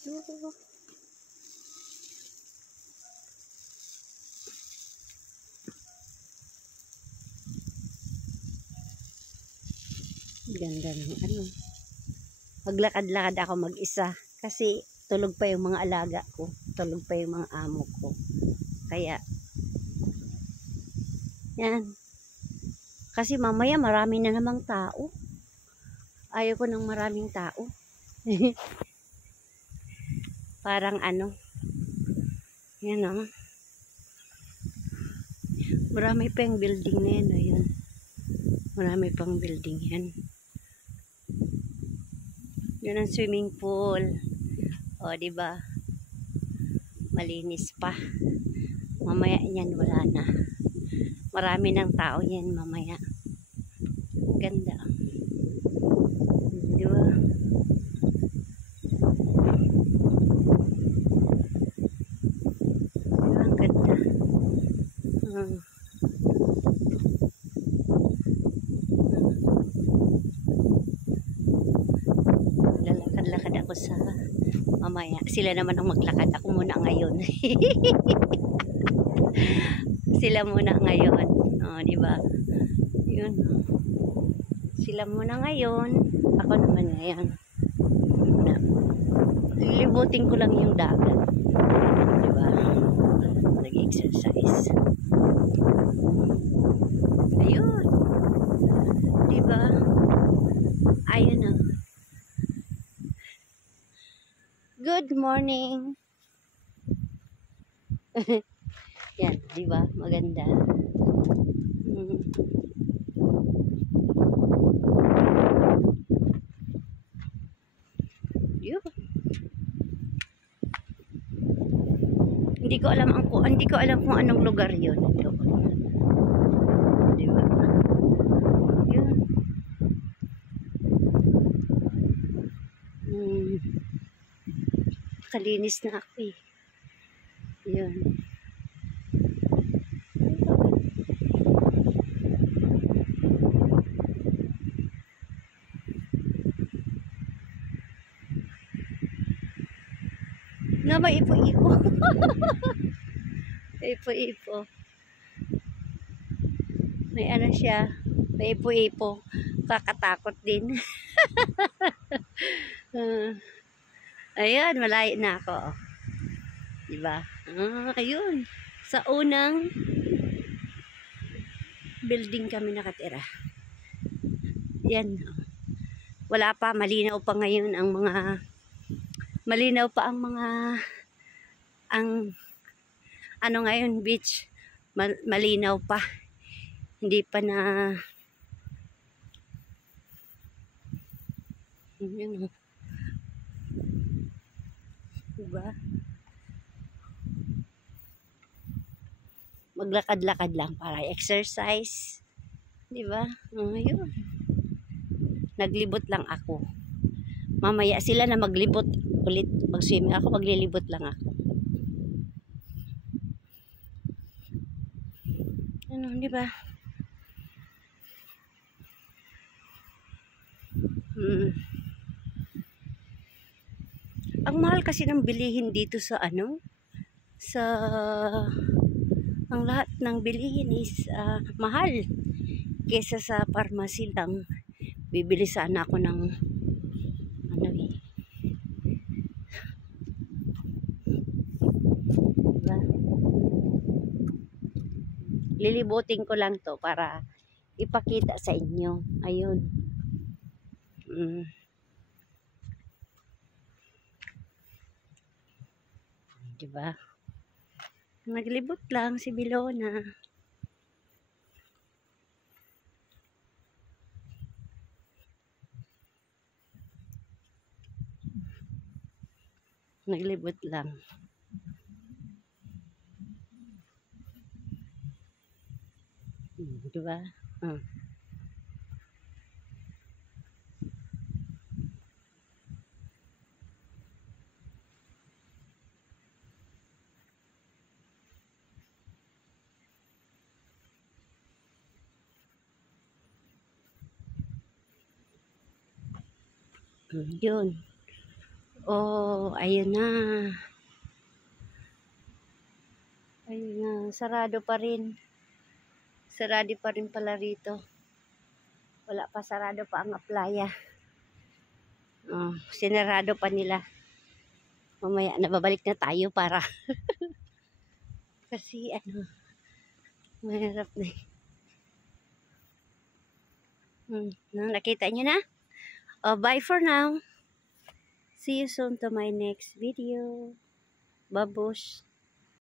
Oh, ganda ng ano. Maglakad-lakad ako mag-isa kasi tulog pa yung mga alaga ko, tulog pa yung mga amo ko. Kaya yan. Kasi mamaya marami na namang tao. Ayaw ko ng maraming tao. Parang ano. Yan o. Marami pa yung building na yan. Ayun. Marami pang building yan. Yun ang swimming pool. O, diba? Malinis pa. Mamaya yan wala na. Marami ng tao yan mamaya. Ganda. Diba? Ang ganda. Lalakad-lakad ako sa mamaya. Sila naman ang maglakad. Ako muna ngayon. Sila muna ngayon. O, diba? Yun. Sila muna ngayon. Ako naman ngayon. Lilibutin ko lang yung dagat. Diba? Nag-exercise. Ayun. Diba? Ayun o. Good morning. Yan, diba? Maganda. Yun. Hindi ko alam kung anong lugar 'yun. Diba? Yun. Kalinis na ako eh. Yun. Na may ipo-ipo. Ipo-ipo. May ano siya. May ipo-ipo. Kakatakot din. Ayan, malayo na ako. Diba? Ayun. Sa unang building kami nakatira. Yan. Wala pa. Malinaw pa ngayon ang mga ano ngayon, beach. Malinaw pa. Hindi pa na yun. Diba? Maglakad-lakad lang para exercise. Diba? Yun. Naglibot lang ako. Mamaya sila na maglibot ulit. Mag-swimming ako, maglilibot lang ako. Ano, diba? Ang mahal kasi ng bilihin dito sa ano, ang lahat ng bilihin is mahal. Kesa sa pharmacy lang, bibili sana ako ng ano eh. Diba? Lilibutin ko lang to para ipakita sa inyo. Ayun. Diba? Naglibot lang si Bilona. Naglibot lang. Diba? Yun. Oh, ayun na. Ayun na, sarado pa rin. Sarado pa rin pala rito. Wala pa, sarado pa ang playa. Oh, sinarado pa nila. Mamaya, nababalik na tayo para kasi mahirap na. Nakita nyo na? Oh, bye for now. See you soon to my next video. Babush.